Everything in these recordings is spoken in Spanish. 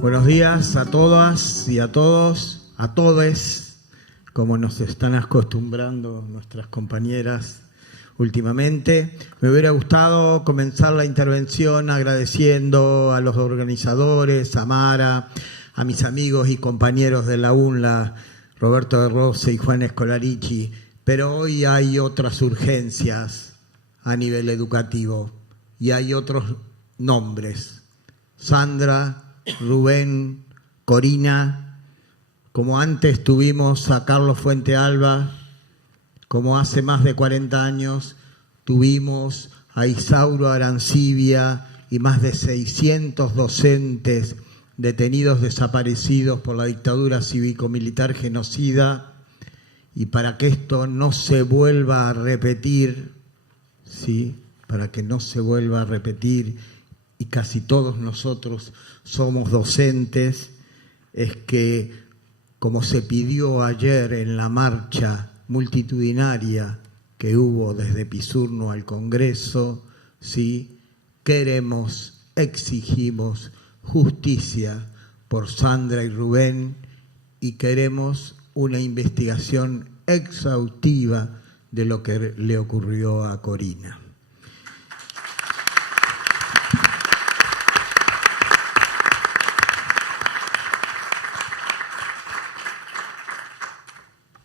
Buenos días a todas y a todos, a todes, como nos están acostumbrando nuestras compañeras últimamente. Me hubiera gustado comenzar la intervención agradeciendo a los organizadores, a Mara, a mis amigos y compañeros de la UNLA, Roberto de Rose y Juan Escolarici, pero hoy hay otras urgencias a nivel educativo y hay otros nombres. Sandra, Rubén, Corina, como antes tuvimos a Carlos Fuente Alba, como hace más de 40 años tuvimos a Isauro Arancibia y más de 600 docentes detenidos desaparecidos por la dictadura cívico-militar genocida, y para que esto no se vuelva a repetir, ¿sí? Para que no se vuelva a repetir, y casi todos nosotros somos docentes, es que, como se pidió ayer en la marcha multitudinaria que hubo desde Pisurno al Congreso, ¿sí? Queremos, exigimos justicia por Sandra y Rubén y queremos una investigación exhaustiva de lo que le ocurrió a Corina.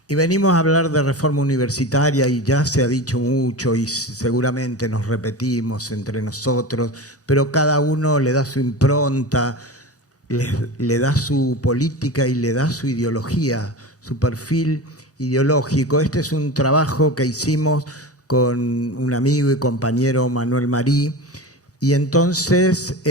Y venimos a hablar de reforma universitaria y ya se ha dicho mucho y seguramente nos repetimos entre nosotros, pero cada uno le da su impronta, le da su política y le da su ideología, su perfil ideológico. Este es un trabajo que hicimos con un amigo y compañero, Manuel Marí, y entonces,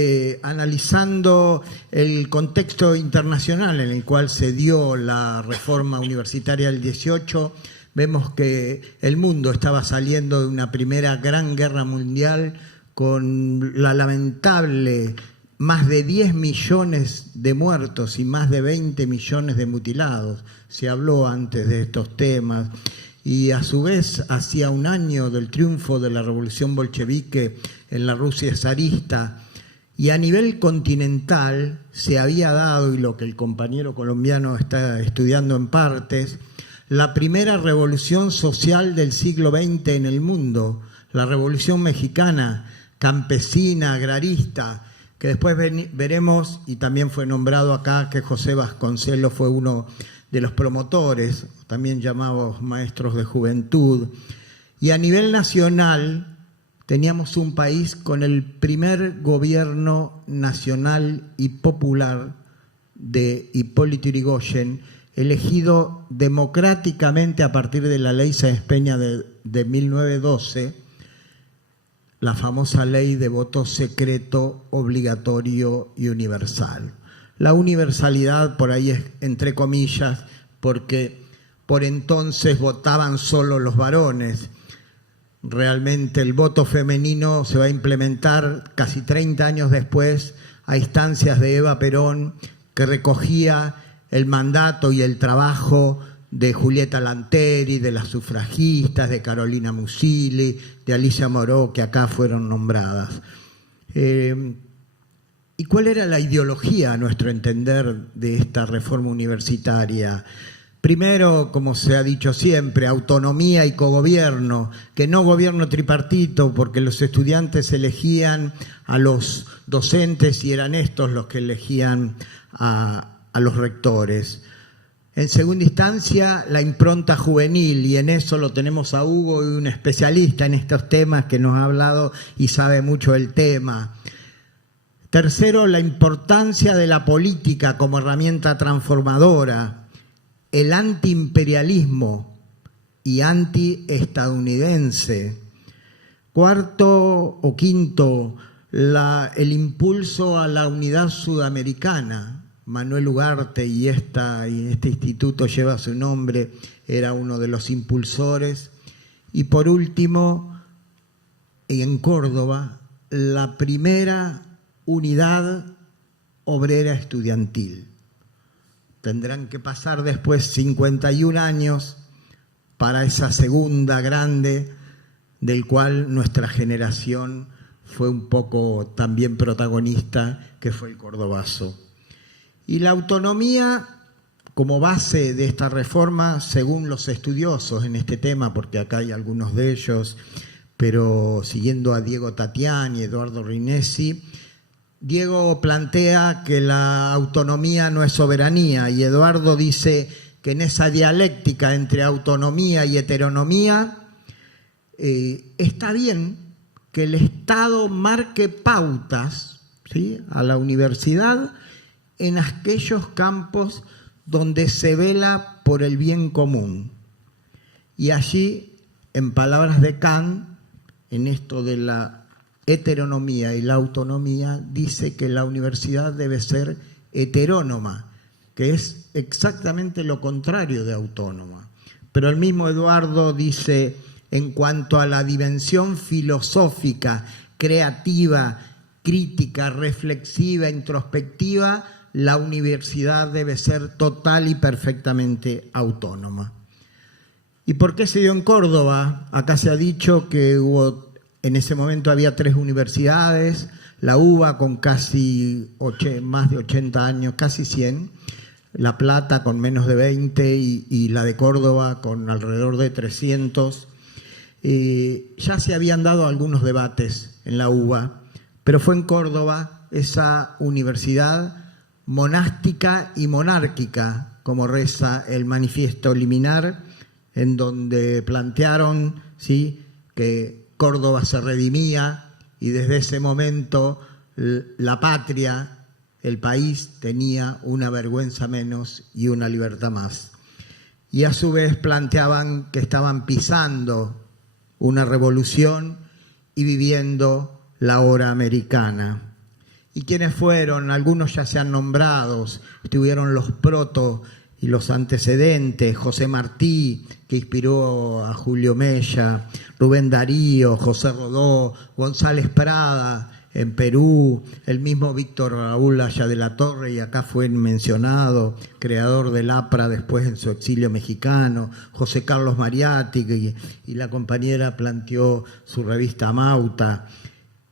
analizando el contexto internacional en el cual se dio la reforma universitaria del 18, vemos que el mundo estaba saliendo de una primera gran guerra mundial con la lamentable más de 10 millones de muertos y más de 20 millones de mutilados. Se habló antes de estos temas. Y a su vez, hacía un año del triunfo de la revolución bolchevique en la Rusia zarista, y a nivel continental se había dado, y lo que el compañero colombiano está estudiando en partes, la primera revolución social del siglo XX en el mundo, la revolución mexicana, campesina, agrarista, que después veremos, y también fue nombrado acá que José Vasconcelos fue uno de los promotores, también llamados maestros de juventud. Y a nivel nacional teníamos un país con el primer gobierno nacional y popular de Hipólito Yrigoyen, elegido democráticamente a partir de la ley Sáenz Peña de 1912, la famosa ley de voto secreto, obligatorio y universal. La universalidad por ahí es entre comillas, porque por entonces votaban solo los varones. Realmente el voto femenino se va a implementar casi 30 años después a instancias de Eva Perón, que recogía el mandato y el trabajo de Julieta Lanteri, de las sufragistas, de Carolina Musili, de Alicia Moró, que acá fueron nombradas. ¿Y cuál era la ideología, a nuestro entender, de esta reforma universitaria? Primero, como se ha dicho siempre, autonomía y cogobierno, que no gobierno tripartito, porque los estudiantes elegían a los docentes y eran estos los que elegían a los rectores. En segunda instancia, la impronta juvenil, y en eso lo tenemos a Hugo, y un especialista en estos temas que nos ha hablado y sabe mucho del tema. Tercero, la importancia de la política como herramienta transformadora, el antiimperialismo y antiestadounidense. Cuarto o quinto, el impulso a la unidad sudamericana. Manuel Ugarte, y este instituto lleva su nombre, era uno de los impulsores. Y por último, en Córdoba, la primera unidad obrera estudiantil. Tendrán que pasar después 51 años para esa segunda grande, del cual nuestra generación fue un poco también protagonista, que fue el Cordobazo. Y la autonomía, como base de esta reforma, según los estudiosos en este tema, porque acá hay algunos de ellos, pero siguiendo a Diego Tatiani y Eduardo Rinesi, Diego plantea que la autonomía no es soberanía y Eduardo dice que en esa dialéctica entre autonomía y heteronomía está bien que el Estado marque pautas, ¿sí?, a la universidad en aquellos campos donde se vela por el bien común. Y allí, en palabras de Kant, en esto de la heteronomía y la autonomía, dice que la universidad debe ser heterónoma, que es exactamente lo contrario de autónoma. Pero el mismo Eduardo dice, en cuanto a la dimensión filosófica, creativa, crítica, reflexiva, introspectiva, la universidad debe ser total y perfectamente autónoma. ¿Y por qué se dio en Córdoba? Acá se ha dicho que en ese momento había 3 universidades, la UBA con más de 80 años, casi 100, La Plata con menos de 20 y la de Córdoba con alrededor de 300. Ya se habían dado algunos debates en la UBA, pero fue en Córdoba esa universidad monástica y monárquica, como reza el manifiesto liminar, en donde plantearon, ¿sí?, que Córdoba se redimía y desde ese momento la patria, el país, tenía una vergüenza menos y una libertad más. Y a su vez planteaban que estaban pisando una revolución y viviendo la hora americana. ¿Y quiénes fueron? Algunos ya se han nombrado, estuvieron los proto y los antecedentes, José Martí, que inspiró a Julio Mella, Rubén Darío, José Rodó, González Prada en Perú, el mismo Víctor Raúl Aya de la Torre, y acá fue mencionado, creador del APRA después en su exilio mexicano, José Carlos Mariátegui, y la compañera planteó su revista Mauta.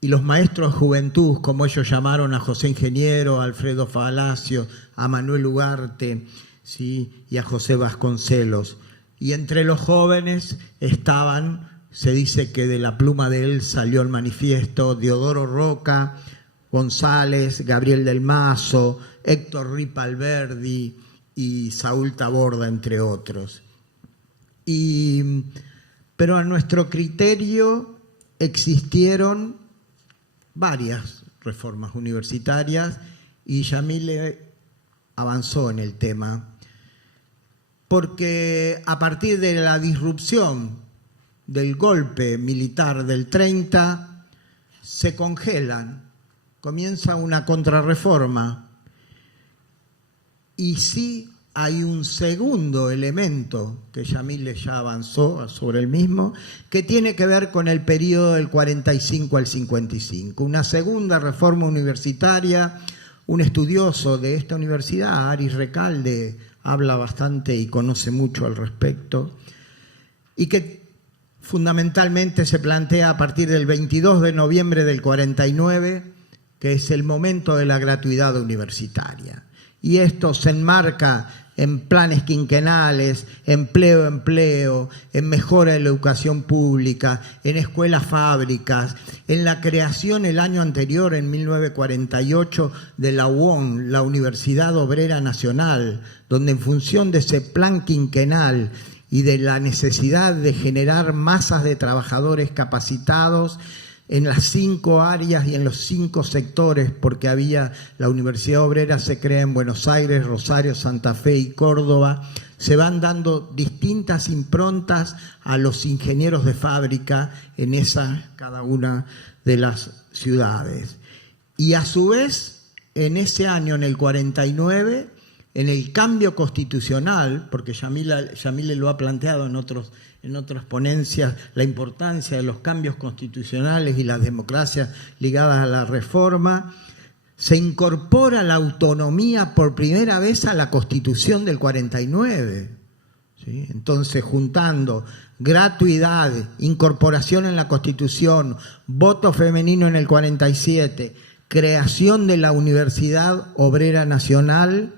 Y los maestros de juventud, como ellos llamaron a José Ingeniero, a Alfredo Palacio, a Manuel Ugarte, ¿sí?, y a José Vasconcelos. Y entre los jóvenes estaban, se dice que de la pluma de él salió el manifiesto, Diodoro Roca, González, Gabriel del Mazo, Héctor Ripa Alberdi y Saúl Taborda, entre otros. Pero a nuestro criterio existieron varias reformas universitarias y Yamile avanzó en el tema, porque a partir de la disrupción del golpe militar del 30 se congelan, comienza una contrarreforma y sí hay un segundo elemento que Yamile ya avanzó sobre el mismo, que tiene que ver con el periodo del 45 al 55. Una segunda reforma universitaria. Un estudioso de esta universidad, Aris Recalde, habla bastante y conoce mucho al respecto, y que fundamentalmente se plantea a partir del 22 de noviembre del 49, que es el momento de la gratuidad universitaria. Y esto se enmarca en planes quinquenales, empleo, en mejora de la educación pública, en escuelas fábricas, en la creación el año anterior, en 1948, de la UON, la Universidad Obrera Nacional, donde en función de ese plan quinquenal y de la necesidad de generar masas de trabajadores capacitados en las 5 áreas y en los 5 sectores, porque la Universidad Obrera se crea en Buenos Aires, Rosario, Santa Fe y Córdoba, se van dando distintas improntas a los ingenieros de fábrica en cada una de las ciudades. Y a su vez, en ese año, en el 49, en el cambio constitucional, porque Yamile lo ha planteado en otras ponencias, la importancia de los cambios constitucionales y las democracias ligadas a la reforma, se incorpora la autonomía por primera vez a la Constitución del 49. ¿Sí? Entonces, juntando gratuidad, incorporación en la Constitución, voto femenino en el 47, creación de la Universidad Obrera Nacional,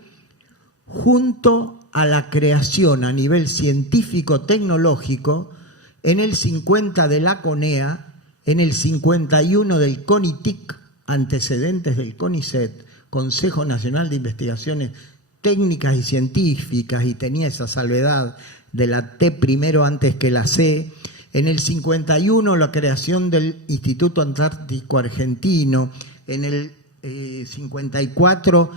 junto a la creación a nivel científico-tecnológico en el 50 de la CONEA, en el 51 del CONITIC, antecedentes del CONICET, Consejo Nacional de Investigaciones Técnicas y Científicas, y tenía esa salvedad de la T primero antes que la C. En el 51 la creación del Instituto Antártico Argentino, en el 54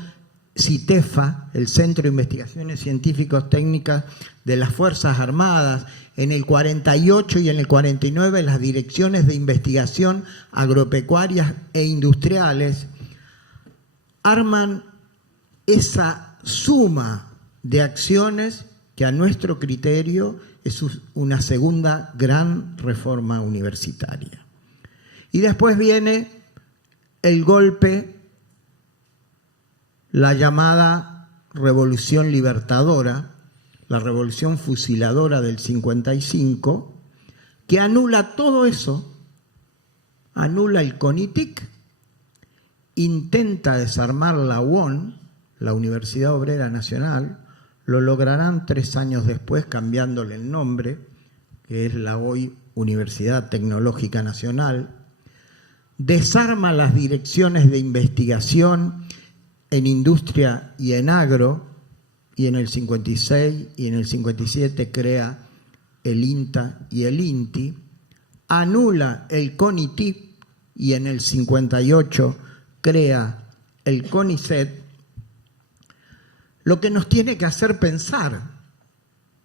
CITEFA, el Centro de Investigaciones Científicas Técnicas de las Fuerzas Armadas, en el 48 y en el 49 las direcciones de investigación agropecuarias e industriales, arman esa suma de acciones que a nuestro criterio es una segunda gran reforma universitaria. Y después viene el golpe, la llamada Revolución Libertadora, la Revolución Fusiladora del 55, que anula todo eso, anula el CONITIC, intenta desarmar la UON, la Universidad Obrera Nacional, lo lograrán 3 años después cambiándole el nombre, que es la hoy Universidad Tecnológica Nacional, desarma las direcciones de investigación en industria y en agro, y en el 56 y en el 57 crea el INTA y el INTI, anula el CONITIC y en el 58 crea el CONICET, lo que nos tiene que hacer pensar,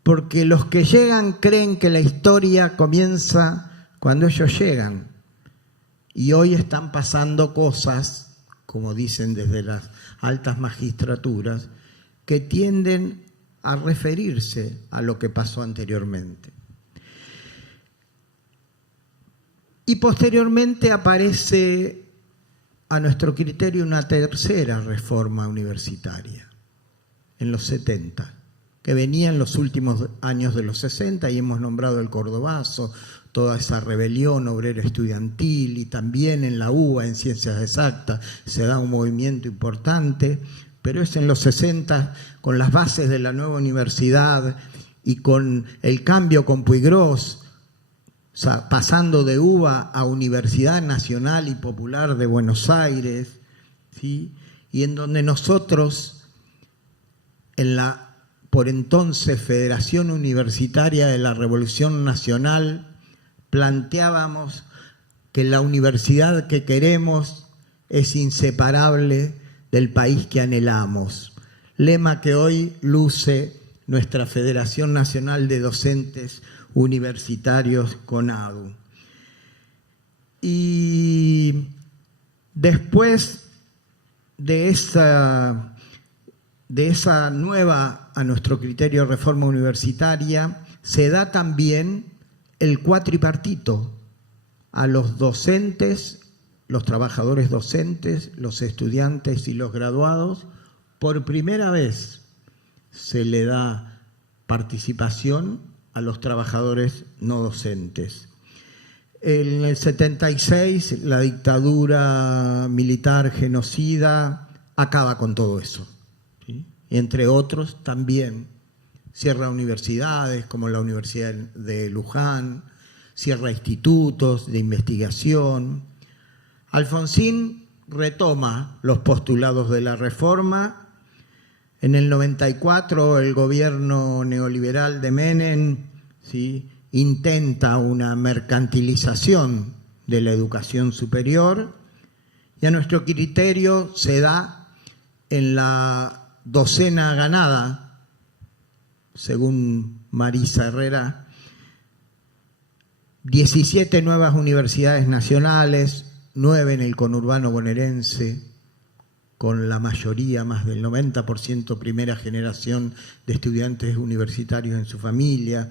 porque los que llegan creen que la historia comienza cuando ellos llegan, y hoy están pasando cosas, como dicen desde las altas magistraturas, que tienden a referirse a lo que pasó anteriormente. Y posteriormente aparece, a nuestro criterio, una tercera reforma universitaria, en los 70, que venía en los últimos años de los 60, y hemos nombrado el Cordobazo, toda esa rebelión obrera estudiantil, y también en la UBA, en Ciencias Exactas, se da un movimiento importante, pero es en los 60, con las bases de la nueva universidad y con el cambio con Puiggrós, o sea, pasando de UBA a Universidad Nacional y Popular de Buenos Aires, ¿sí? Y en donde nosotros, en la por entonces Federación Universitaria de la Revolución Nacional, planteábamos que la universidad que queremos es inseparable del país que anhelamos, lema que hoy luce nuestra Federación Nacional de Docentes Universitarios, CONADU. Y después de esa nueva, a nuestro criterio, reforma universitaria, se da también el cuatripartito a los docentes, los trabajadores docentes, los estudiantes y los graduados. Por primera vez se le da participación a los trabajadores no docentes. En el 76, la dictadura militar genocida acaba con todo eso, ¿sí? Entre otros, también cierra universidades como la Universidad de Luján, cierra institutos de investigación. Alfonsín retoma los postulados de la reforma. En el 94 el gobierno neoliberal de Menem, ¿sí?, intenta una mercantilización de la educación superior, y a nuestro criterio se da en la docena ganada, según Marisa Herrera, 17 nuevas universidades nacionales, 9 en el conurbano bonaerense, con la mayoría, más del 90%, primera generación de estudiantes universitarios en su familia,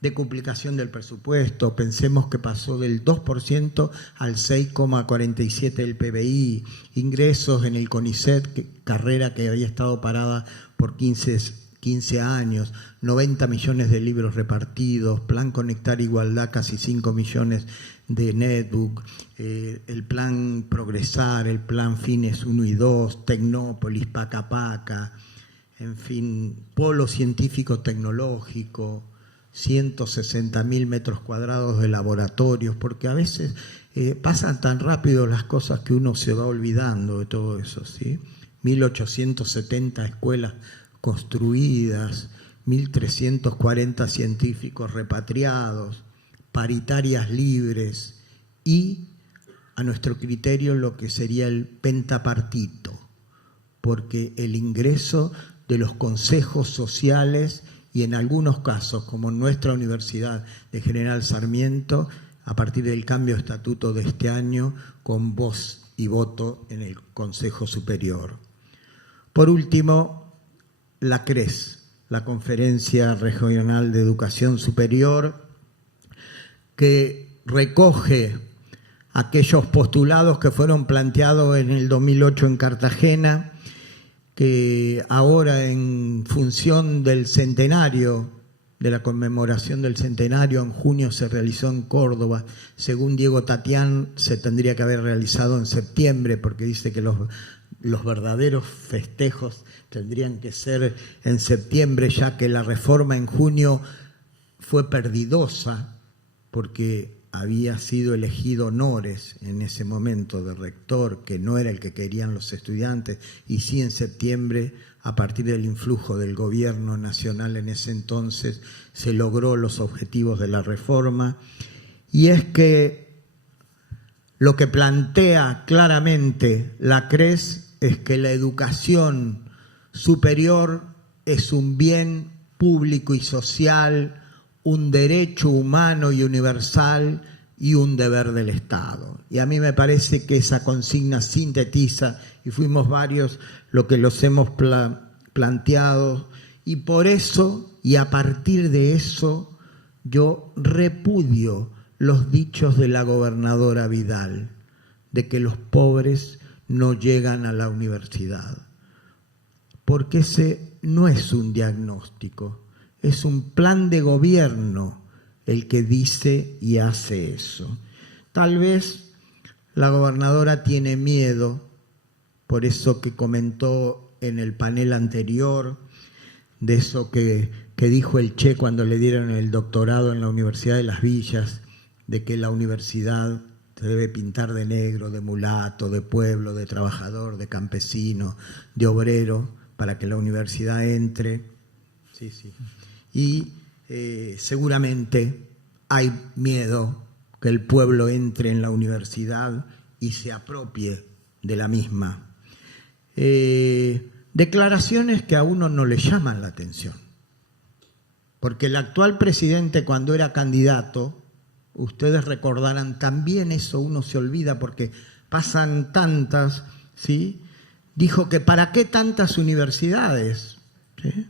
decuplicación del presupuesto, pensemos que pasó del 2% al 6,47% del PBI, ingresos en el CONICET, carrera que había estado parada por 15 años, 90 millones de libros repartidos, Plan Conectar Igualdad, casi 5 millones de Netbook, el plan Progresar, el plan Fines 1 y 2, Tecnópolis, Pacapaca, en fin, polo científico-tecnológico, 160.000 metros cuadrados de laboratorios, porque a veces pasan tan rápido las cosas que uno se va olvidando de todo eso, ¿sí? 1.870 escuelas construidas, 1.340 científicos repatriados, paritarias libres y, a nuestro criterio, lo que sería el pentapartito, porque el ingreso de los consejos sociales y en algunos casos, como en nuestra Universidad de General Sarmiento, a partir del cambio de estatuto de este año, con voz y voto en el Consejo Superior. Por último, la CRES, la Conferencia Regional de Educación Superior, que recoge aquellos postulados que fueron planteados en el 2008 en Cartagena, que ahora en función del centenario, de la conmemoración del centenario, en junio se realizó en Córdoba. Según Diego Tatián, se tendría que haber realizado en septiembre, porque dice que los verdaderos festejos tendrían que ser en septiembre, ya que la reforma en junio fue perdidosa, porque había sido elegido Nores en ese momento de rector, que no era el que querían los estudiantes, y sí en septiembre, a partir del influjo del gobierno nacional en ese entonces, se logró los objetivos de la reforma. Y es que lo que plantea claramente la CRES es que la educación superior es un bien público y social, un derecho humano y universal y un deber del Estado. Y a mí me parece que esa consigna sintetiza, y fuimos varios los que los hemos planteado, y por eso, y a partir de eso, yo repudio los dichos de la gobernadora Vidal, de que los pobres no llegan a la universidad. Porque ese no es un diagnóstico, es un plan de gobierno el que dice y hace eso. Tal vez la gobernadora tiene miedo, por eso que comentó en el panel anterior, de eso que dijo el Che cuando le dieron el doctorado en la Universidad de Las Villas, de que la universidad se debe pintar de negro, de mulato, de pueblo, de trabajador, de campesino, de obrero, para que la universidad entre. Sí, sí. Y seguramente hay miedo que el pueblo entre en la universidad y se apropie de la misma. Declaraciones que a uno no le llaman la atención. Porque el actual presidente, cuando era candidato, ustedes recordarán, también eso uno se olvida porque pasan tantas, ¿sí? Dijo que ¿para qué tantas universidades? ¿Sí?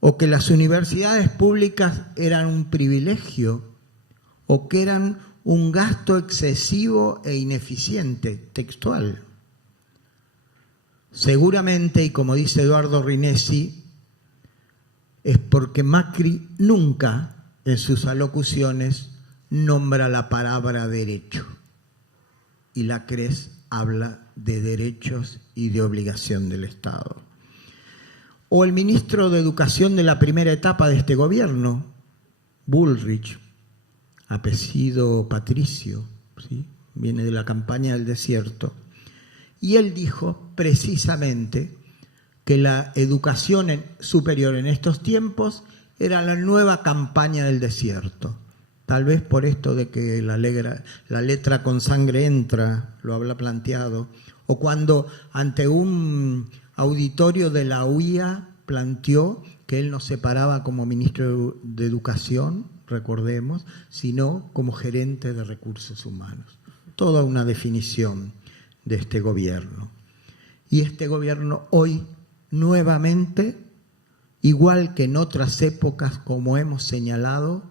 O que las universidades públicas eran un privilegio, o que eran un gasto excesivo e ineficiente, textual. Seguramente, y como dice Eduardo Rinesi, es porque Macri nunca en sus alocuciones nombra la palabra derecho. Y la CRES habla de derechos y de obligación del Estado. O el ministro de Educación de la primera etapa de este gobierno, Bullrich, apellido Patricio, ¿sí? Viene de la campaña del desierto, y él dijo precisamente que la educación superior en estos tiempos era la nueva campaña del desierto. Tal vez por esto de que la letra con sangre entra, lo habla planteado, o cuando ante un auditorio de la UIA planteó que él no se paraba como ministro de Educación, recordemos, sino como gerente de recursos humanos. Toda una definición de este gobierno. Y este gobierno hoy, nuevamente, igual que en otras épocas, como hemos señalado,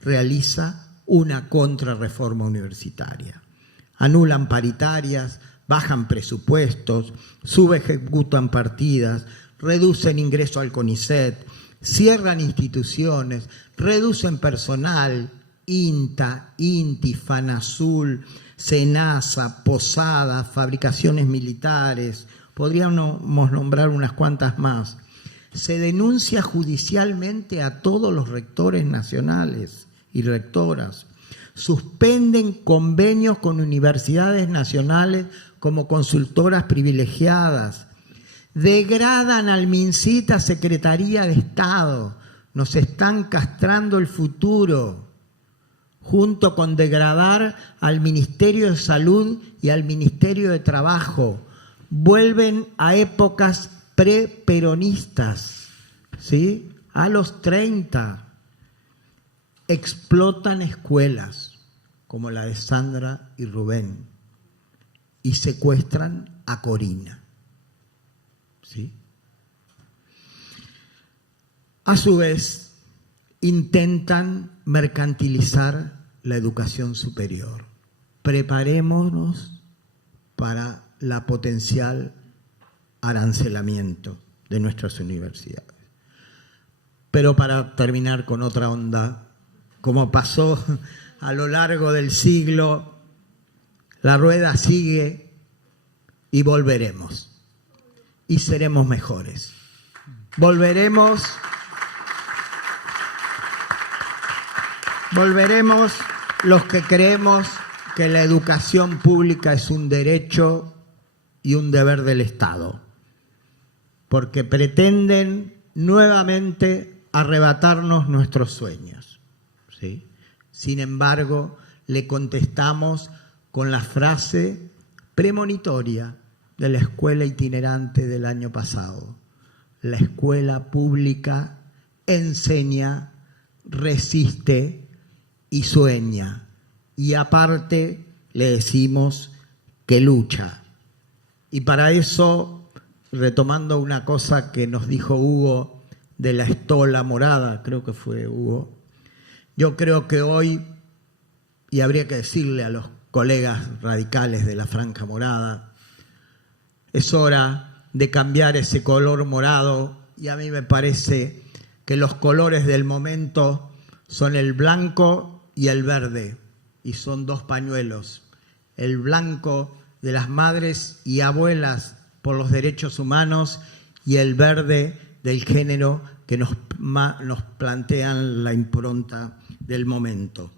realiza una contrarreforma universitaria. Anulan paritarias, bajan presupuestos, subejecutan partidas, reducen ingreso al CONICET, cierran instituciones, reducen personal, INTA, INTI, FANASUL, SENASA, Posadas, fabricaciones militares, podríamos nombrar unas cuantas más. Se denuncia judicialmente a todos los rectores nacionales y rectoras. Suspenden convenios con universidades nacionales como consultoras privilegiadas. Degradan al MINCIT a Secretaría de Estado. Nos están castrando el futuro, junto con degradar al Ministerio de Salud y al Ministerio de Trabajo. Vuelven a épocas preperonistas, ¿sí? A los 30. Explotan escuelas como la de Sandra y Rubén y secuestran a Corina, ¿sí? A su vez, intentan mercantilizar la educación superior. Preparémonos para la potencial arancelamiento de nuestras universidades. Pero para terminar con otra onda, como pasó a lo largo del siglo, la rueda sigue y volveremos. Y seremos mejores. Volveremos los que creemos que la educación pública es un derecho y un deber del Estado, porque pretenden nuevamente arrebatarnos nuestros sueños, ¿sí? Sin embargo, le contestamos con la frase premonitoria de la escuela itinerante del año pasado: la escuela pública enseña, resiste y sueña. Y aparte le decimos que lucha. Y para eso, retomando una cosa que nos dijo Hugo de la estola morada, creo que fue Hugo, yo creo que hoy, y habría que decirle a los colegas radicales de la franja morada, es hora de cambiar ese color morado, y a mí me parece que los colores del momento son el blanco y el verde, y son dos pañuelos. El blanco de las madres y abuelas por los derechos humanos y el verde del género que nos plantean la impronta del momento.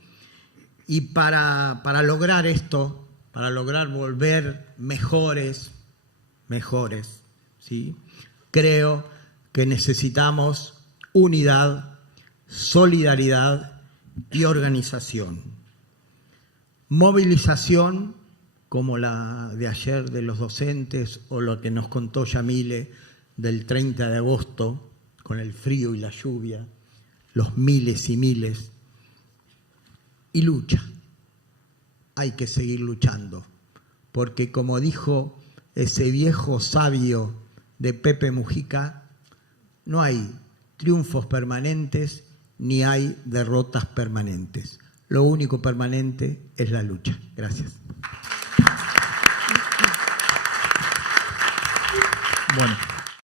Y para lograr esto, para lograr volver mejores, ¿sí? Creo que necesitamos unidad, solidaridad y organización. Movilización, como la de ayer de los docentes o lo que nos contó Yamile del 30 de agosto, con el frío y la lluvia, los miles y miles. Y lucha. Hay que seguir luchando, porque como dijo ese viejo sabio de Pepe Mujica, no hay triunfos permanentes ni hay derrotas permanentes. Lo único permanente es la lucha. Gracias. Bueno.